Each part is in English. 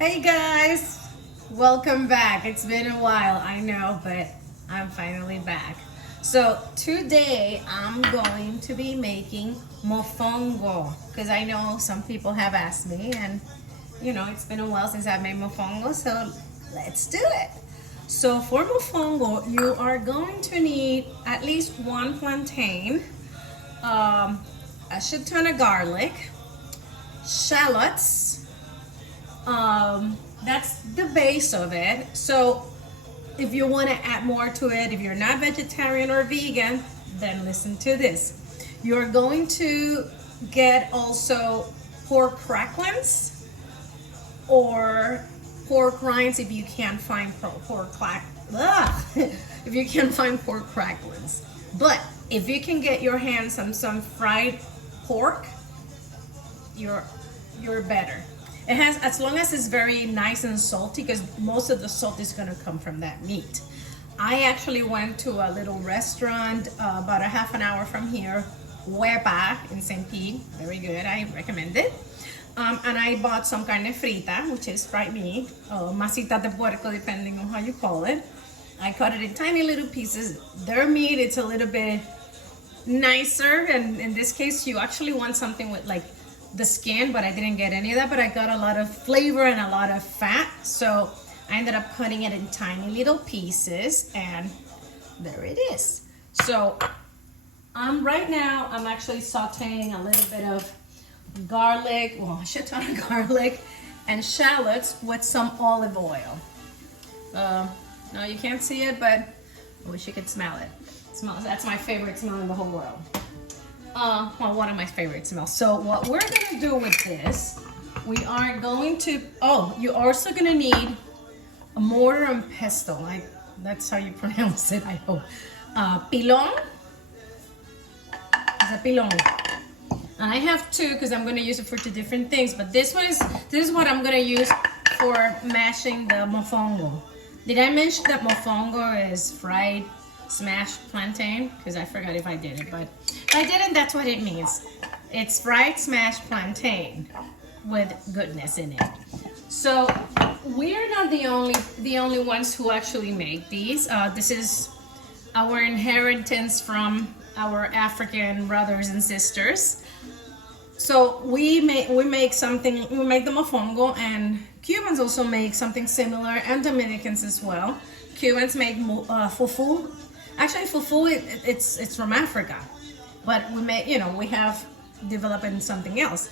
Hey guys, welcome back. It's been a while, I know, but I'm finally back. So today I'm going to be making mofongo because I know some people have asked me, and it's been a while since I've made mofongo, so let's do it. So for mofongo, you are going to need at least one plantain, a shit ton of garlic, shallots. That's the base of it. So if you want to add more to it, if you're not vegetarian or vegan, then listen to this. You're going to get also pork cracklings or pork rinds if you can't find if you can find pork cracklings. But if you can get your hands on some fried pork, you're better. It has, as long as it's very nice and salty, because most of the salt is going to come from that meat. I actually went to a little restaurant about a half an hour from here, Huepa in St. Pete. Very good, I recommend it. And I bought some carne frita, which is fried meat, or masita de puerco, depending on how you call it. I cut it in tiny little pieces. Their meat, it's a little bit nicer, and in this case, you actually want something with like the skin, but I didn't get any of that, but I got a lot of flavor and a lot of fat, so I ended up cutting it in tiny little pieces, and there it is. So right now I'm actually sauteing a little bit of garlic, well, a shit ton of garlic and shallots with some olive oil. No, you can't see it, but I wish you could smell it. That's my favorite smell in the whole world. Well, one of my favorite smells. So what we're gonna do with this, we are going to, you're also gonna need a mortar and pestle. That's how you pronounce it, I hope. Pilon. It's a pilon. And I have two because I'm gonna use it for two different things, but this is what I'm gonna use for mashing the mofongo. Did I mention that mofongo is fried smashed plantain? Because I forgot if I did it, but if I didn't, that's what it means. It's fried smashed plantain with goodness in it. So we're not the only ones who actually make these. This is our inheritance from our African brothers and sisters. So we make the mofongo, and Cubans also make something similar, and Dominicans as well. Cubans make fufu. Actually, fufu, it's from Africa, but we have developed in something else.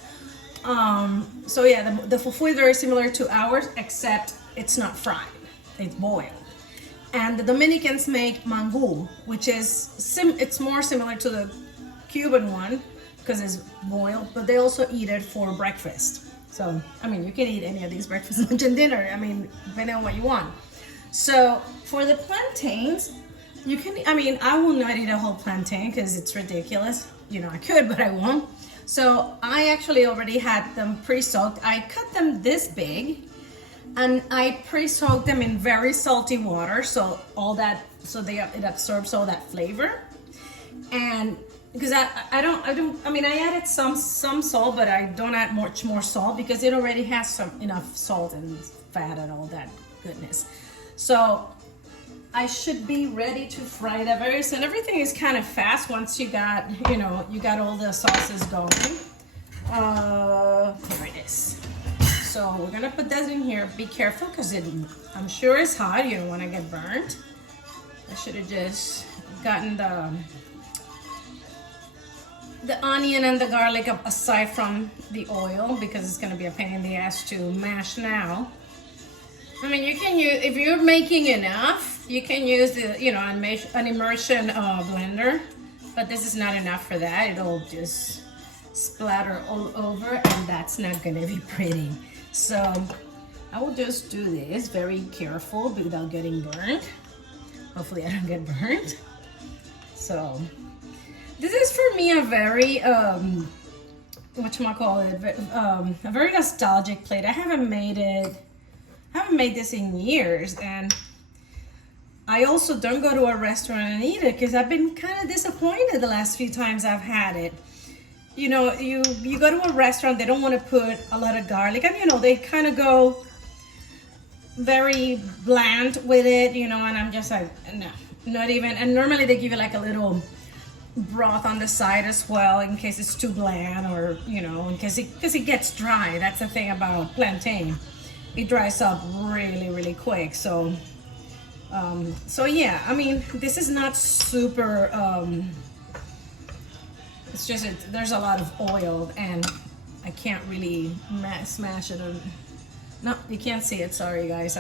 So yeah, the fufu is very similar to ours, except it's not fried, it's boiled. And the Dominicans make mango, which is it's more similar to the Cuban one because it's boiled, but they also eat it for breakfast. So I mean, you can eat any of these breakfast, lunch, and dinner. I mean, depending on what you want. So for the plantains, I will not eat a whole plantain because it's ridiculous. I could, but I won't. So I actually already had them pre-soaked. I cut them this big, and I pre-soaked them in very salty water, so it absorbs all that flavor. And because I added some salt, but I don't add much more salt because it already has enough salt and fat and all that goodness. So I should be ready to fry that very soon. Everything is kind of fast once you got all the sauces going. Here it is. So we're gonna put that in here. Be careful because I'm sure it's hot. You don't want to get burnt. I should have just gotten the onion and the garlic aside from the oil because it's gonna be a pain in the ass to mash now. I mean, you can use, if you're making enough, you can use an immersion blender, but this is not enough for that. It'll just splatter all over, and that's not gonna be pretty. So I will just do this very careful without getting burnt. Hopefully I don't get burnt. So this is for me a very a very nostalgic plate. I haven't made this in years, and I also don't go to a restaurant and eat it because I've been kind of disappointed the last few times I've had it. You go to a restaurant, they don't want to put a lot of garlic, and they kind of go very bland with it, you know, and I'm just like, no, not even. And normally they give you like a little broth on the side as well in case it's too bland, or you know, in case because it gets dry. That's the thing about plantain, it dries up really quick. So yeah, I mean, this is not super it's just there's a lot of oil and I can't really smash it. No, you can't see it, sorry guys,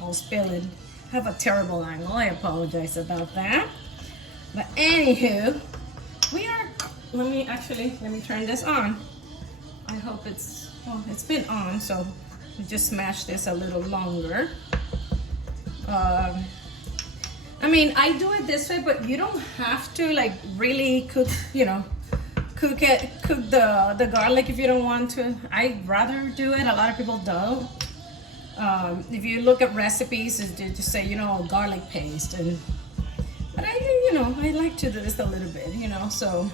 I'll spill it. I have a terrible angle, I apologize about that. But anywho, we are, let me turn this on. I hope it's, well, it's been on, so we just smash this a little longer. I mean, I do it this way, but you don't have to like really cook, you know, cook the garlic if you don't want to. I'd rather do it, a lot of people don't. If you look at recipes, they just say, you know, garlic paste, but you know, I like to do this a little bit, you know, so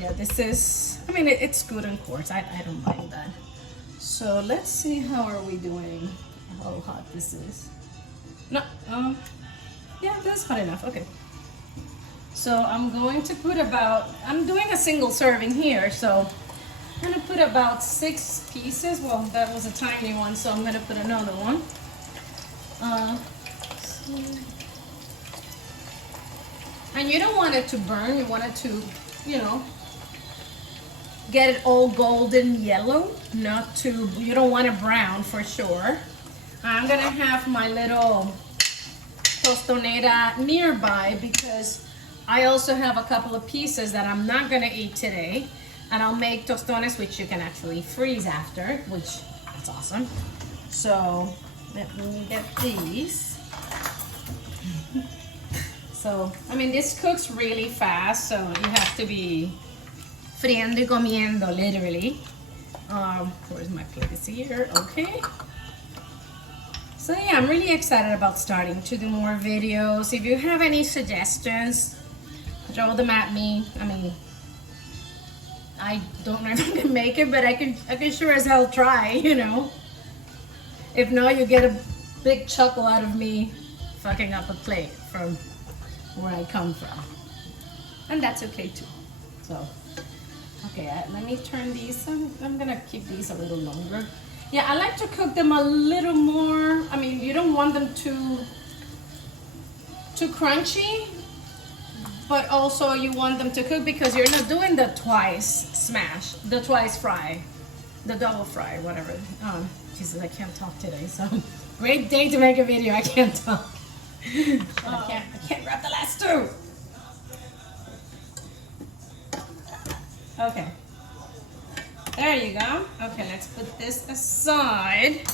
yeah, this is, I mean, it's good and coarse, I don't mind that. So let's see, how are we doing, how hot this is. No, yeah, that's hot enough, okay. So I'm going to put about, I'm doing a single serving here, so I'm gonna put about 6 pieces. Well, that was a tiny one, so I'm gonna put another one. And you don't want it to burn, you want it to, you know, get it all golden yellow, not to, you don't want it brown for sure. I'm gonna have my little tostonera nearby because I also have a couple of pieces that I'm not gonna eat today, and I'll make tostones, which you can actually freeze after, which that's awesome. So let me get these. So, I mean, this cooks really fast, so you have to be friendo y comiendo, literally. Where's my plate? Is here, okay. So yeah, I'm really excited about starting to do more videos. If you have any suggestions, throw them at me. I mean, I don't know if I can make it, but I can sure as hell try, you know. If not, you get a big chuckle out of me fucking up a plate from where I come from. And that's okay too. So, okay, let me turn these. I'm gonna keep these a little longer. Yeah, I like to cook them a little more. I mean, you don't want them too crunchy, but also you want them to cook because you're not doing the twice smash, the twice fry, the double fry, whatever. Jesus, I can't talk today, so great day to make a video. I can't talk. I can't grab the last 2. Okay. There you go. Okay, let's put this aside.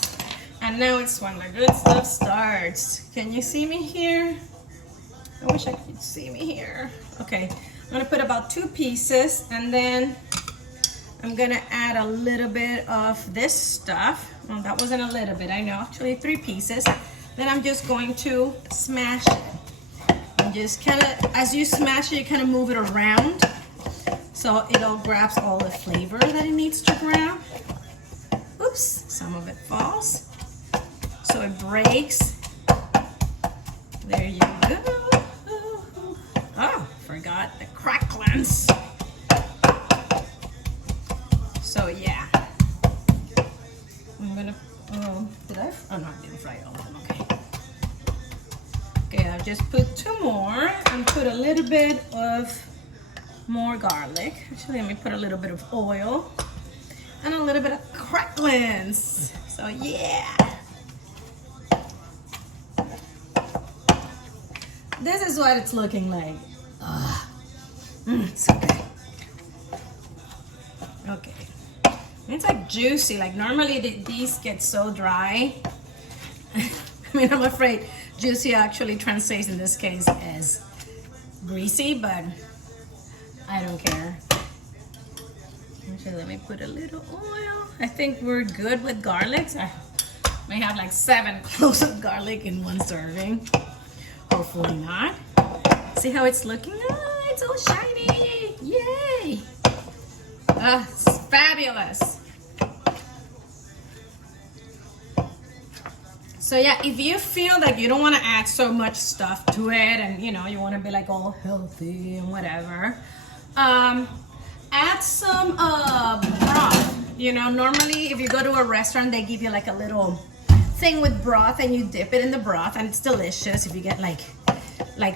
And now it's when the good stuff starts. Can you see me here? I wish I could see me here. Okay, I'm gonna put about 2 pieces, and then I'm gonna add a little bit of this stuff. Well, that wasn't a little bit, I know, actually 3 pieces. Then I'm just going to smash it. And just kind of, as you smash it, you kind of move it around, so it all grabs all the flavor that it needs to grab. Oops, some of it falls. So it breaks. There you go. Oh, forgot the cracklings. So yeah. I'm gonna, did I? Oh no, I didn't fry all of them, okay. Okay, I'll just put 2 more and put a little bit of more garlic. Actually, let me put a little bit of oil and a little bit of cracklings. So yeah. This is what it's looking like. So good. Okay. It's like juicy. Like normally these get so dry. I mean, I'm afraid juicy actually translates in this case as greasy, but I don't care. Actually, let me put a little oil. I think we're good with garlic. I may have like 7 cloves of garlic in 1 serving. Hopefully not. See how it's looking? Ah, it's all shiny. Yay! Ah, it's fabulous. So yeah, if you feel like you don't want to add so much stuff to it, and you know you want to be like all healthy and whatever, add some broth. You know, normally if you go to a restaurant, they give you like a little thing with broth, and you dip it in the broth, and it's delicious. If you get like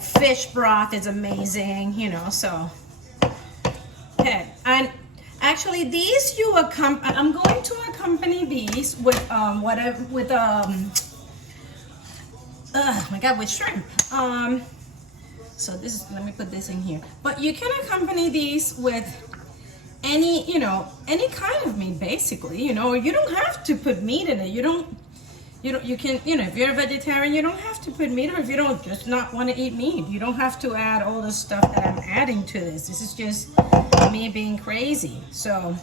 fish broth, is amazing. You know, so okay. And actually, these I'm going to accompany these with oh my god, with shrimp. So this is, let me put this in here. But you can accompany these with any, you know, any kind of meat basically, you know, you don't have to put meat in it. You can, you know, if you're a vegetarian, you don't have to put meat, or if you don't just not want to eat meat, you don't have to add all the stuff that I'm adding to this. This is just me being crazy. So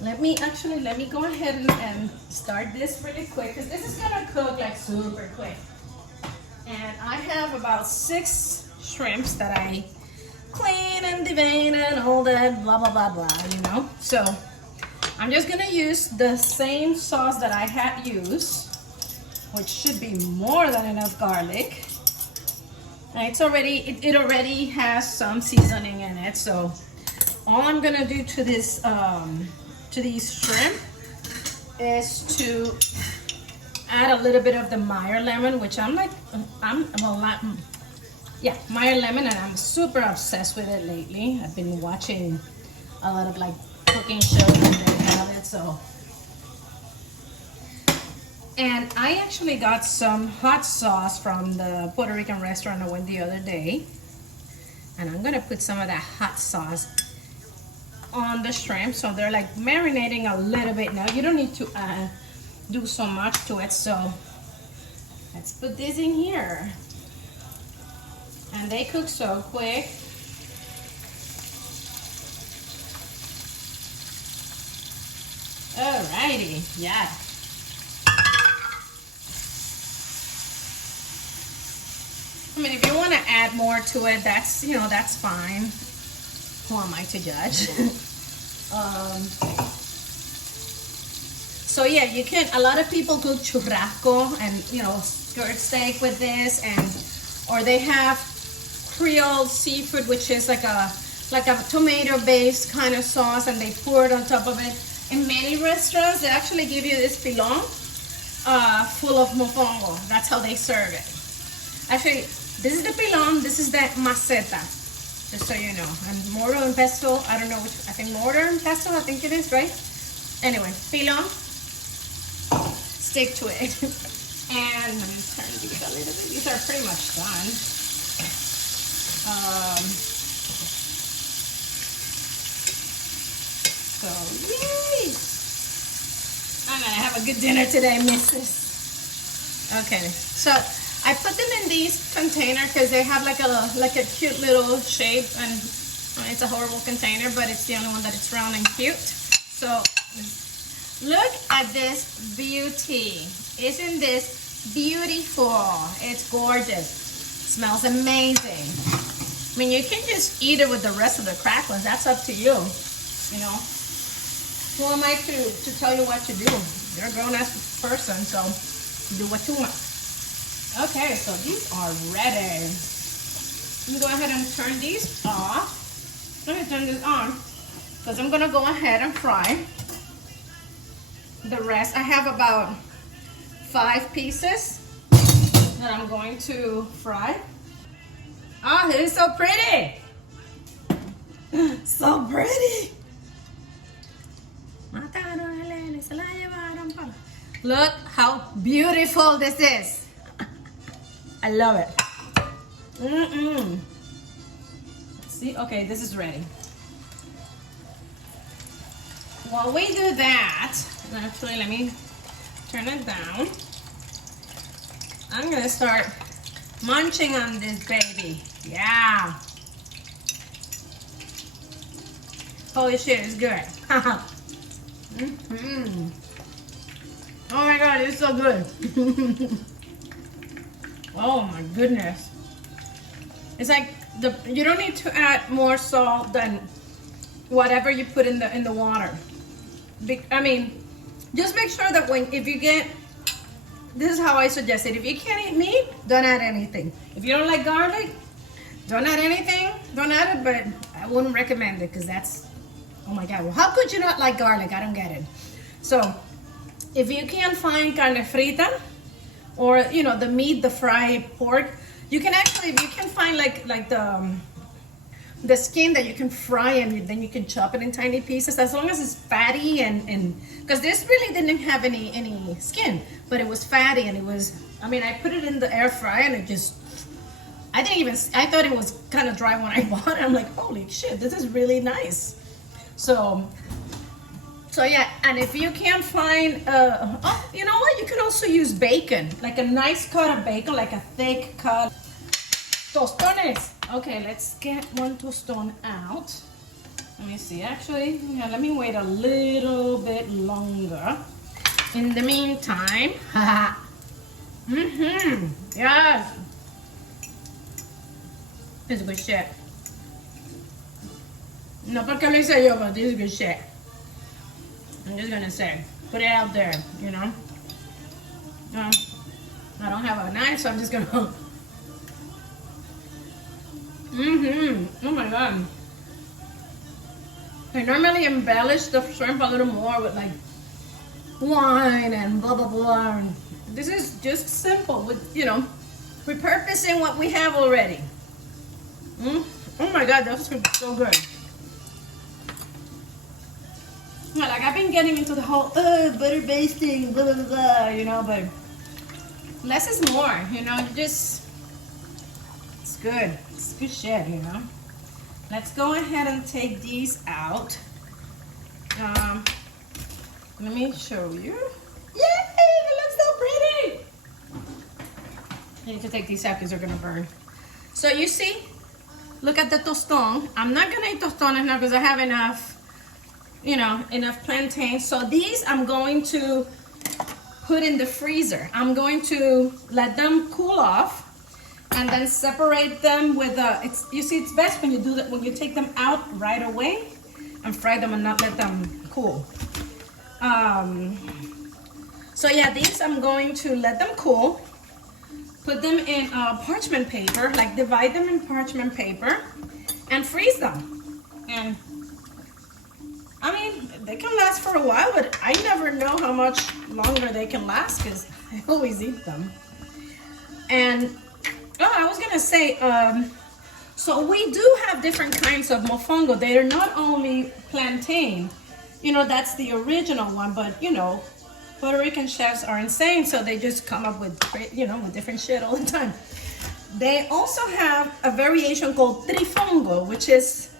let me go ahead and start this really quick, because this is gonna cook like super quick. And I have about 6 shrimps that I clean and devein and all that blah blah blah blah, you know. So I'm just gonna use the same sauce that I had used, which should be more than enough garlic. And it's already, it already has some seasoning in it. So all I'm gonna do to this to these shrimp is to add a little bit of the Meyer lemon, which Meyer lemon, and I'm super obsessed with it lately. I've been watching a lot of like cooking shows and they have it, so. And I actually got some hot sauce from the Puerto Rican restaurant I went the other day, and I'm gonna put some of that hot sauce on the shrimp, so they're like marinating a little bit now. You don't need to do so much to it, so let's put this in here. And they cook so quick. Alrighty, yeah. I mean, if you want to add more to it, that's, you know, that's fine. Who am I to judge? So yeah, you can, a lot of people cook churrasco and, you know, skirt steak with this, and or they have Creole seafood, which is like a tomato based kind of sauce, and they pour it on top of it. In many restaurants, they actually give you this pilon full of mofongo. That's how they serve it. Actually, this is the pilon, this is the maceta, just so you know. And mortar and pesto, I don't know which, I think mortar and pesto, I think it is, right? Anyway, pilon, stick to it. And let me turn these a little bit. These are pretty much done. So, yay! I'm gonna have a good dinner today, missus. Okay, so I put them in these containers because they have like a cute little shape, and it's a horrible container, but it's the only one that is round and cute. So look at this beauty. Isn't this beautiful? It's gorgeous. Smells amazing. I mean, you can just eat it with the rest of the cracklings. That's up to you. You know, who am I to tell you what to do? You're a grown-ass person, so do what you want. Okay, so these are ready. Let me go ahead and turn these off. Let me turn this on, because I'm gonna go ahead and fry the rest. I have about 5 pieces that I'm going to fry. Oh, it is so pretty. So pretty. Look how beautiful this is. I love it. See, okay, this is ready. While we do that, actually, let me turn it down. I'm gonna start munching on this baby. Yeah. Holy shit, it's good. Oh my god, it's so good. Oh my goodness. It's like you don't need to add more salt than whatever you put in the water. I mean, just make sure that if you get this is how I suggest it. If you can't eat meat, don't add anything. If you don't like garlic, don't add anything. Don't add it, but I wouldn't recommend it because that's, oh my God. Well, how could you not like garlic? I don't get it. So if you can't find carne frita or, you know, the meat, the fried pork, you can actually, if you can find like the skin that you can fry and then you can chop it in tiny pieces, as long as it's fatty and because this really didn't have any skin, but it was fatty and it was, I mean, I put it in the air fryer and it just, I thought it was kind of dry when I bought it. I'm like, holy shit, this is really nice. So yeah, and if you can't find, oh, you know what? You can also use bacon, like a nice cut of bacon, like a thick cut. Tostones. Okay, let's get one tostone out. Let me see. Actually, yeah, let me wait a little bit longer. In the meantime, yes. This is good shit. No porque lo hice yo, but this is good shit. I'm just gonna say, put it out there, you know. I don't have a knife, so I'm just gonna. Oh my God. I normally embellish the shrimp a little more with like wine and blah blah blah. And this is just simple with, you know, repurposing what we have already. Oh my God, that's so good. Yeah, like I've been getting into the whole butter basting, blah blah blah, you know, but less is more, you know. Just it's good. It's good shit, you know. Let's go ahead and take these out. Let me show you. Yay! It looks so pretty. I need to take these out because they're gonna burn. So you see, look at the tostón. I'm not gonna eat tostones now because I have enough, you know, enough plantains. So these I'm going to put in the freezer. I'm going to let them cool off and then separate them with you see, it's best when you do that, when you take them out right away and fry them and not let them cool. So yeah, these I'm going to let them cool, put them in parchment paper, like divide them in parchment paper and freeze them. And I mean, they can last for a while, but I never know how much longer they can last because I always eat them. And oh, I was gonna say, so we do have different kinds of mofongo. They are not only plantain, you know, that's the original one, but you know, Puerto Rican chefs are insane, so they just come up with, you know, with different shit all the time. They also have a variation called trifongo, which is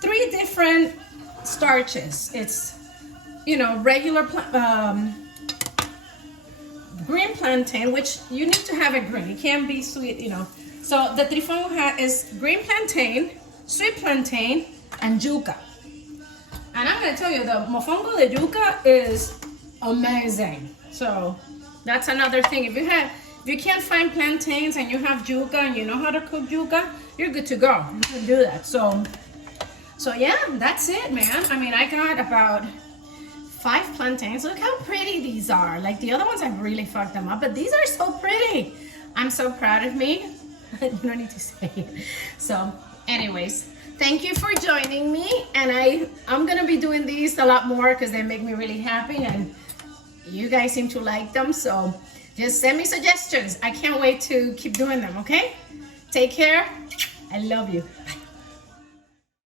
3 different starches. It's, you know, regular green plantain, which you need to have it green. It can't be sweet, you know. So the trifongo is green plantain, sweet plantain, and yuca. And I'm gonna tell you, the mofongo de yuca is amazing. So that's another thing. If you can't find plantains and you have yuca and you know how to cook yuca, you're good to go. You can do that. So yeah, that's it, man. I mean, I got about 5 plantains. Look how pretty these are. Like the other ones, I've really fucked them up, but these are so pretty. I'm so proud of me. You don't need to say it. So anyways, thank you for joining me. And I'm gonna be doing these a lot more because they make me really happy and you guys seem to like them. So just send me suggestions. I can't wait to keep doing them, okay? Take care. I love you.